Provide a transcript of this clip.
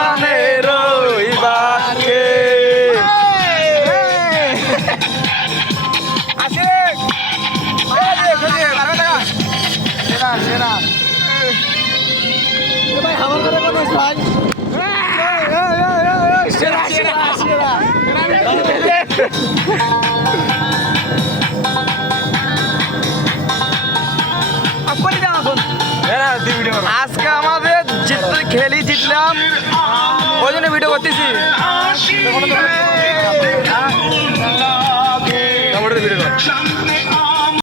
মানে রইবাকে ভাই আমার করে কথা ভাই সেরা সেরা সেরা আজকে আমাদের জিতলাম ওই জন্য ভিডিও করতেছি ভিডিও